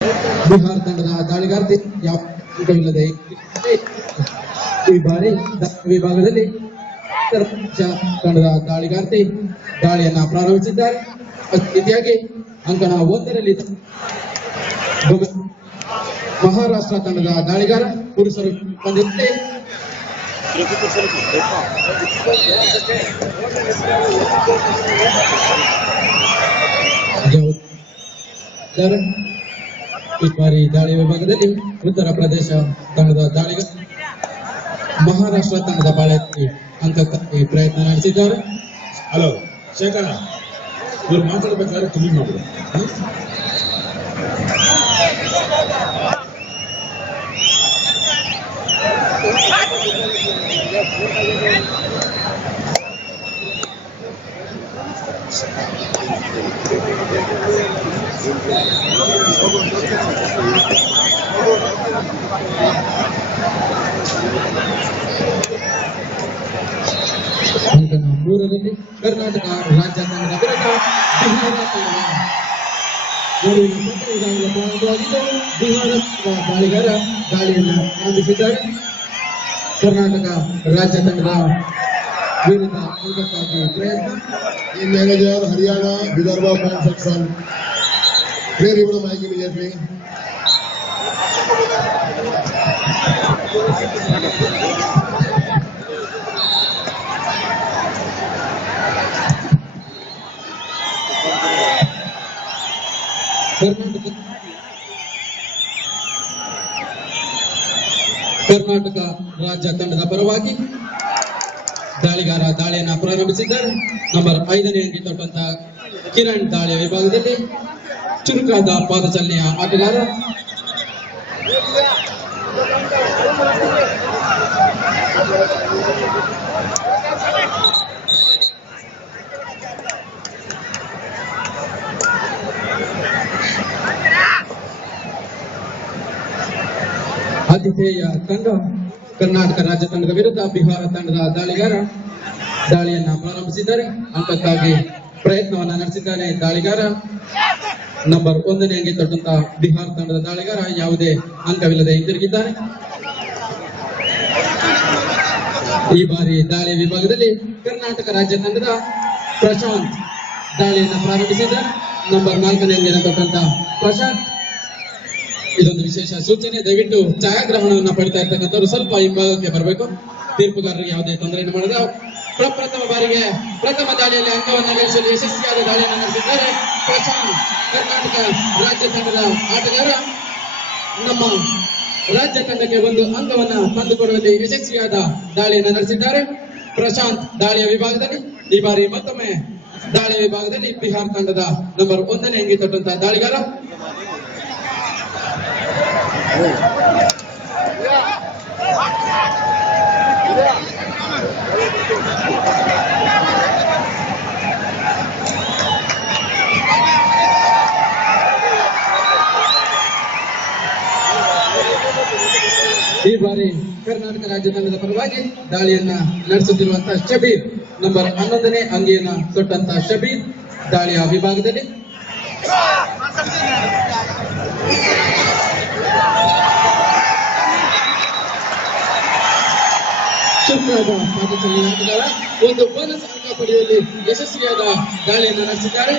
ಬಿಹಾರ ತಂಡದ ದಾಳಿಗಾರ್ತಿ ಯಾವ ಅಂಕವಿಲ್ಲದೆ ಈ ಬಾರಿ ವಿಭಾಗದಲ್ಲಿ ಉತ್ತರ ಪ್ರದೇಶ ತಂಡದ ದಾಳಿಗಾರ್ತಿ ದಾಳಿಯನ್ನ ಪ್ರಾರಂಭಿಸಿದ್ದಾರೆ. ಇತಿಯಾಗಿ ಅಂಕಣ 1ರಲ್ಲಿ ಮಹಾರಾಷ್ಟ್ರ ತಂಡದ ದಾಳಿಗಾರ ಪುರುಷರು ಪಂದ್ಯದಲ್ಲಿ ಈ ಬಾರಿ ದಾಳಿ ವಿಭಾಗದಲ್ಲಿ ಉತ್ತರ ಪ್ರದೇಶ ತಂಡದ ದಾಳಿಗಾರ ಮಹಾರಾಷ್ಟ್ರ ತಂಡದ ಬಾಳೆತ್ತಿ ಅಂಕಕ್ಕಾಗಿ ಪ್ರಯತ್ನ ನಡೆಸಿದ್ದಾರೆ. ಹಲೋ ಶೇಖರ, ಇವ್ರು ಮಾತಾಡ್ಬೇಕಾದ್ರೆ ಕಮ್ಮಿ ಮಾಡುದು. ಅಂಕಣ 3ರಲ್ಲಿ ಕರ್ನಾಟಕ ರಾಜ್ಯ ತಂಡದ ವಿರುದ್ಧ ಬಿಹಾರ ತಂಡ ಬಿಹಾರದ ದಾಳಿಗಾರ ದಾಳಿಯನ್ನು ಆರಂಭಿಸಿದ್ದಾರೆ. ಕರ್ನಾಟಕ ರಾಜ್ಯ ತಂಡದ ವಿರುದ್ಧ ಅಂಕಕ್ಕಾಗಿ ಪ್ರಯತ್ನ. Team manager Haryana Vidarbha fan section. Clear even the mic immediately. Karnataka ರಾಜ್ಯ ತಂಡದ ಪರವಾಗಿ ದಾಳಿಗಾರ ದಾಳಿಯನ್ನ ಪ್ರಾರಂಭಿಸಿದ್ದಾರೆ. ನಂಬರ್ 5ನೇ ಅಂಕಿ ತೊಟ್ಟಂತ ಕಿರಣ್ ದಾಳಿಯ ವಿಭಾಗದಲ್ಲಿ ಚುರುಕಾದ ಪಾದಚಲನೆಯ ಆಟಗಾರ. ಆತಿಥೇಯ ತಂಡ ಕರ್ನಾಟಕ ರಾಜ್ಯ ತಂಡದ ವಿರುದ್ಧ ಬಿಹಾರ ತಂಡದ ದಾಳಿಗಾರ ದಾಳಿಯನ್ನ ಪ್ರಾರಂಭಿಸಿದ್ದಾರೆ. ಅಂಕಕ್ಕಾಗಿ ಪ್ರಯತ್ನವನ್ನ ನಡೆಸಿದ್ದಾನೆ ದಾಳಿಗಾರ. ನಂಬರ್ 1ನೇ ಅಂಕಿ ತೊಟ್ಟಂತ ಬಿಹಾರ ತಂಡದ ದಾಳಿಗಾರ ಯಾವುದೇ ಅಂಕವಿಲ್ಲದೆ ಹಿಂದಿರುಗಿದ್ದಾನೆ. ಈ ಬಾರಿ ದಾಳಿ ವಿಭಾಗದಲ್ಲಿ ಕರ್ನಾಟಕ ರಾಜ್ಯ ತಂಡದ ಪ್ರಶಾಂತ್ ದಾಳಿಯನ್ನ ಪ್ರಾರಂಭಿಸಿದ್ದಾರೆ. ನಂಬರ್ 4ನೇ ಅಂಕಿನ ತೊಟ್ಟಂತ ಪ್ರಶಾಂತ್. ಇದೊಂದು ವಿಶೇಷ ಸೂಚನೆ, ದಯವಿಟ್ಟು ಛಾಯಾಗ್ರಹಣವನ್ನು ಪಡಿತಾ ಇರ್ತಕ್ಕಂಥವ್ರು ಸ್ವಲ್ಪ ಹಿಂಭಾಗಕ್ಕೆ ಬರಬೇಕು. ತೀರ್ಪುಗಾರರಿಗೆ ಯಾವುದೇ ತೊಂದರೆಯನ್ನು ಮಾಡದ ಪ್ರಪ್ರಥಮ ಬಾರಿಗೆ ಪ್ರಥಮ ದಾಳಿಯಲ್ಲಿ ಅಂಕವನ್ನು ಗಳಿಸಲು ಯಶಸ್ವಿಯಾದ ದಾಳಿಯನ್ನು ನಡೆಸಿದ್ದಾರೆ ಪ್ರಶಾಂತ್. ಕರ್ನಾಟಕ ರಾಜ್ಯ ತಂಡದ ಆಟಗಾರ ನಮ್ಮ ರಾಜ್ಯ ತಂಡಕ್ಕೆ ಒಂದು ಅಂಕವನ್ನ ತಂದುಕೊಡುವಲ್ಲಿ ಯಶಸ್ವಿಯಾದ ದಾಳಿಯನ್ನು ನಡೆಸಿದ್ದಾರೆ ಪ್ರಶಾಂತ್. ದಾಳಿಯ ವಿಭಾಗದಲ್ಲಿ ಈ ಬಾರಿ ಮತ್ತೊಮ್ಮೆ ದಾಳಿಯ ವಿಭಾಗದಲ್ಲಿ ಬಿಹಾರ ತಂಡದ ನಂಬರ್ 1ನೇ ಅಂಕಿ ತೊಟ್ಟಂತಹ ದಾಳಿಗಾರ. ಈ ಬಾರಿ ಕರ್ನಾಟಕ ರಾಜ್ಯ ತಂಡದ ಪರವಾಗಿ ದಾಳಿಯನ್ನ ನಡೆಸುತ್ತಿರುವಂತಹ ಶಬೀರ್, ನಂಬರ್ 11ನೇ ಅಂಗಿಯನ್ನ ತೊಟ್ಟಂತಹ ಶಬೀರ್ ದಾಳಿಯ ವಿಭಾಗದಲ್ಲಿ. ಚುರುಕಾದ ಪಾದಚಲನೆಯ ಆಟಗಾರ ಒಂದು ಬೋನಸ್ ಅಂಕ ಪಡೆಯುವಲ್ಲಿ ಯಶಸ್ವಿಯಾದ ದಾಳಿಯನ್ನು ನಡೆಸಿದ್ದಾರೆ.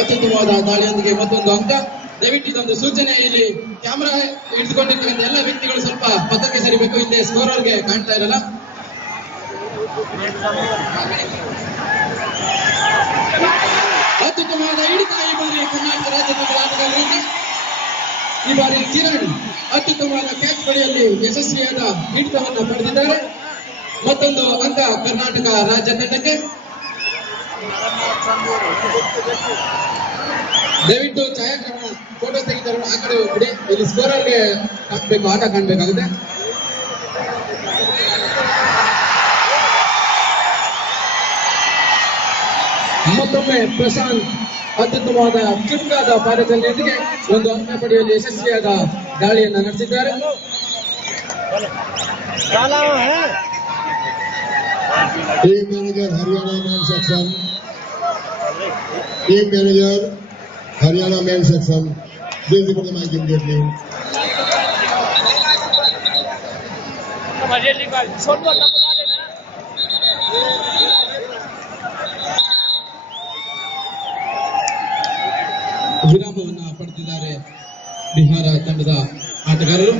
ಅತ್ಯುತ್ತಮವಾದ ದಾಳಿಯೊಂದಿಗೆ ಮತ್ತೊಂದು ಅಂಕ. ದಯವಿಟ್ಟು ಇದೊಂದು ಸೂಚನೆ, ಇಲ್ಲಿ ಕ್ಯಾಮೆರಾ ಇಟ್ಕೊಂಡಿರ್ತಕ್ಕಂಥ ಎಲ್ಲ ವ್ಯಕ್ತಿಗಳು ಸ್ವಲ್ಪ ಪಕ್ಕಕ್ಕೆ ಸರಿಬೇಕು, ಹಿಂದೆ ಸ್ಕೋರರ್ಗೆ ಕಾಣ್ತಾ ಇರಲ್ಲ. ಅತ್ಯುತ್ತಮವಾದ ಹಿಡಿತ ಈ ಬಾರಿ ಕರ್ನಾಟಕ ರಾಜ್ಯ ತಂಡದ ಆಟಗಾರರಿಂದ. ಈ ಬಾರಿ ಕಿರಣ್ ಅತ್ಯುತ್ತಮವಾದ ಕ್ಯಾಚ್ ಪಡೆಯಲ್ಲಿ ಯಶಸ್ವಿಯಾದ ಹಿಡಿತವನ್ನು ಪಡೆದಿದ್ದಾರೆ. ಮತ್ತೊಂದು ಅಂಕ ಕರ್ನಾಟಕ ರಾಜ್ಯ ತಂಡಕ್ಕೆ. ದಯವಿಟ್ಟು ಛಾಯಾಗ್ರಹಣ ಫೋಟೋ ತೆಗೆದವರು ಆ ಕಡೆ ಬಿಡಿ, ಇಲ್ಲಿ ಸ್ಕೋರರ್ಗೆ ಹಾಕ್ಬೇಕು, ಆಟ ಕಾಣ್ಬೇಕಾಗುತ್ತೆ. ಮತ್ತೊಮ್ಮೆ ಪ್ರಶಾಂತ್ ಅತ್ಯುತ್ತಮವಾದ ಚುರುಕಾದ ಪಾದಚಲನೆಯೊಂದಿಗೆ ಒಂದು ಅಂಕ ಪಡೆಯಲು ಯಶಸ್ವಿಯಾದ ದಾಳಿಯನ್ನು ನಡೆಸಿದ್ದಾರೆ. Team manager Haryana men section. Team manager Haryana men section. Please report the mic immediately. ವಿರಾಮವನ್ನ ಪಡೆದಿದ್ದಾರೆ ಬಿಹಾರ ತಂಡದ ಆಟಗಾರರು.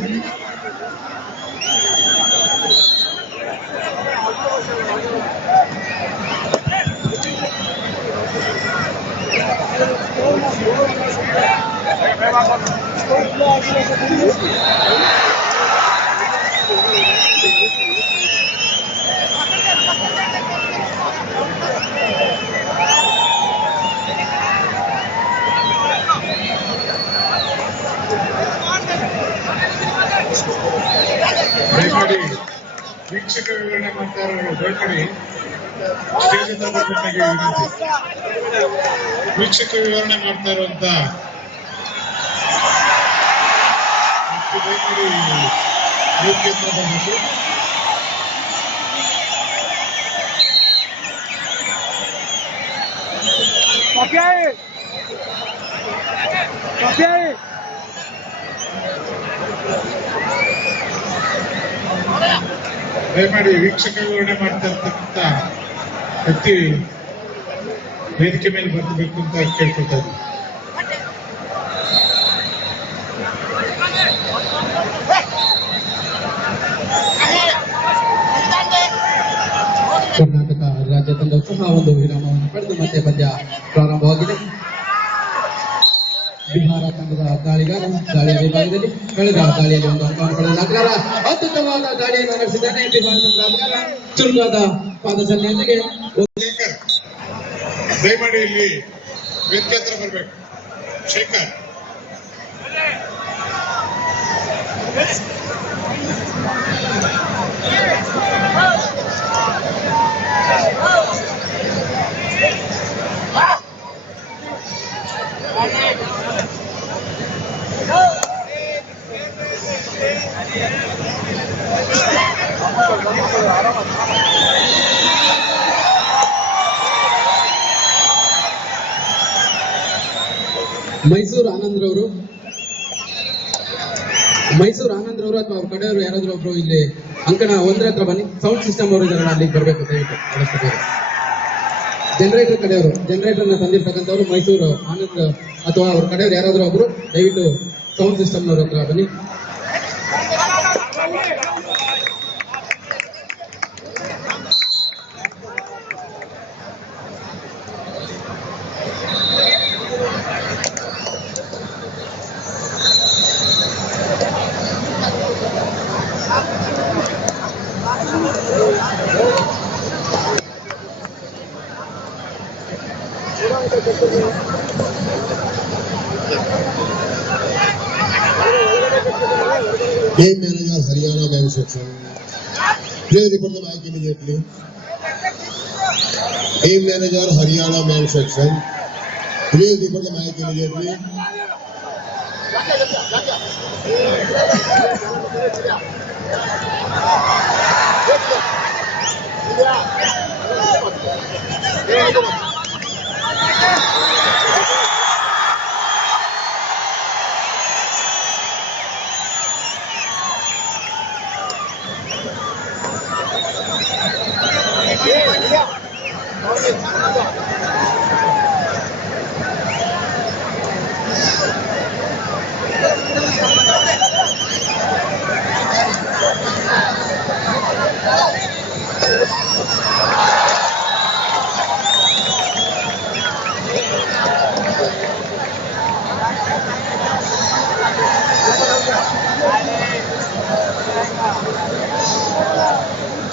ದಯಮಾಡಿ ವೀಕ್ಷಕ ವಿವರಣೆ ಮಾಡ್ತಾ ಇರೋರು ದಯಮಾಡಿ ಸ್ಟೇಜ್ ಹತ್ರ ಬರ್ಬೇಕಾಗಿ ವಿನಂತಿ. ವೀಕ್ಷಕ ವಿವರಣೆ ಮಾಡ್ತಾ ಇರುವಂತ ದಯಮಾಡಿ ವೇದಿಕೆ ಹತ್ರ ಬರ್ಬೇಕು. ದಯಮಾಡಿ ವೀಕ್ಷಕ ವಿವರಣೆ ಮಾಡ್ತಾ ಇರ್ತಕ್ಕಂಥ ವ್ಯಕ್ತಿ ವೇದಿಕೆ ಮೇಲೆ ಬರಬೇಕು ಅಂತ ಕೇಳ್ಕೊಳ್ತಾ ಇದ್ದೀನಿ. ಕರ್ನಾಟಕ ರಾಜ್ಯ ತಂಡ ಸಹ ಒಂದು ವಿರಾಮವನ್ನು ಪಡೆದು ಮತ್ತೆ ಪಂದ್ಯ ಪ್ರಾರಂಭವಾಗಿದೆ. ಬಿಹಾರ ತಂಡದ ದಾಳಿಗಾರ ದಾಳಿಯ ವಿಭಾಗದಲ್ಲಿ ಕಳೆದ ದಾಳಿಯಲ್ಲಿ ಒಂದು ಅಂಕವನ್ನು ಪಡೆದ ಆಟಗಾರ ಅದ್ಭುತವಾದ ದಾಳಿಯನ್ನು ನಡೆಸಿದ್ದಾನೆ. ಬಿಹಾರ ತಂಡದ ಆಟಗಾರ ಚುರುಕಾದ ಪಾದಸನ್ನೆಯೊಂದಿಗೆ ಶೇಖರ್ ದಯಮಾಡಿ ಇಲ್ಲಿ ವೇದಿಕೆ ಹತ್ರ ಬರಬೇಕು. ಶೇಖರ್ ಮೈಸೂರು ಆನಂದ್ರವರು ಅಥವಾ ಅವ್ರ ಕಡೆಯವರು ಯಾರಾದ್ರೂ ಒಬ್ರು ಇಲ್ಲಿ ಅಂಕಣ 1 ಹತ್ರ ಬನ್ನಿ. ಸೌಂಡ್ ಸಿಸ್ಟಮ್ ಅವರು ಇದರ ಅಲ್ಲಿಗೆ ಬರಬೇಕು ದಯವಿಟ್ಟು. ಆದಷ್ಟು ಬೇಗ ಜನರೇಟರ್ ಕಡೆಯವರು, ಜನರೇಟರ್ ನ ತಂದಿರ್ತಕ್ಕಂಥವ್ರು ಮೈಸೂರು ಆನಂದ್ ಅಥವಾ ಅವ್ರ ಕಡೆಯವರು ಯಾರಾದ್ರೂ ಒಬ್ರು ದಯವಿಟ್ಟು ಸೌಂಡ್ ಸಿಸ್ಟಮ್ನವ್ರ ಹತ್ರ ಬನ್ನಿ. Game manager Haryana men's section. Please report the mic immediately. Game manager Haryana men's section. Please report the mic immediately.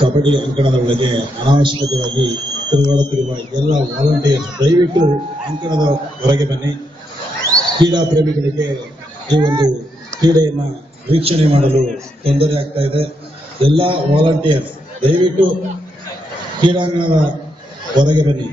Kabaddi ಅಂಕಣದ ಒಳಗೆ ಅನಾವಶ್ಯಕವಾಗಿ ತಿರುಗಾಡುತ್ತಿರುವ ಎಲ್ಲ ವಾಲಂಟಿಯರ್ಸ್ ದಯವಿಟ್ಟು ಅಂಕಣದ ಹೊರಗೆ ಬನ್ನಿ. ಕ್ರೀಡಾ ಪ್ರೇಮಿಗಳಿಗೆ ಈ ಒಂದು ಕ್ರೀಡೆಯನ್ನ ವೀಕ್ಷಣೆ ಮಾಡಲು ತೊಂದರೆ ಆಗ್ತಾ ಇದೆ. ಎಲ್ಲ ವಾಲಂಟಿಯರ್ಸ್ ದಯವಿಟ್ಟು ಕ್ರೀಡಾಂಗಣದ ಹೊರಗೆ ಬನ್ನಿ.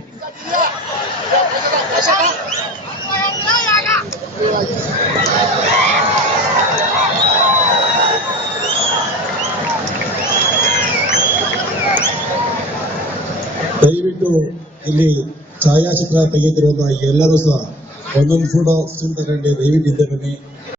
ದಯವಿಟ್ಟು ಇಲ್ಲಿ ಛಾಯಾಚಿತ್ರ ತೆಗೆಯುತ್ತಿರುವ ಎಲ್ಲರೂ ಸಹ ಒಂದೊಂದು ಫೋಟೋ ಸ್ಟಿಲ್ ತಗೊಂಡು ದಯವಿಟ್ಟು ಇದ್ದೇ ಬನ್ನಿ.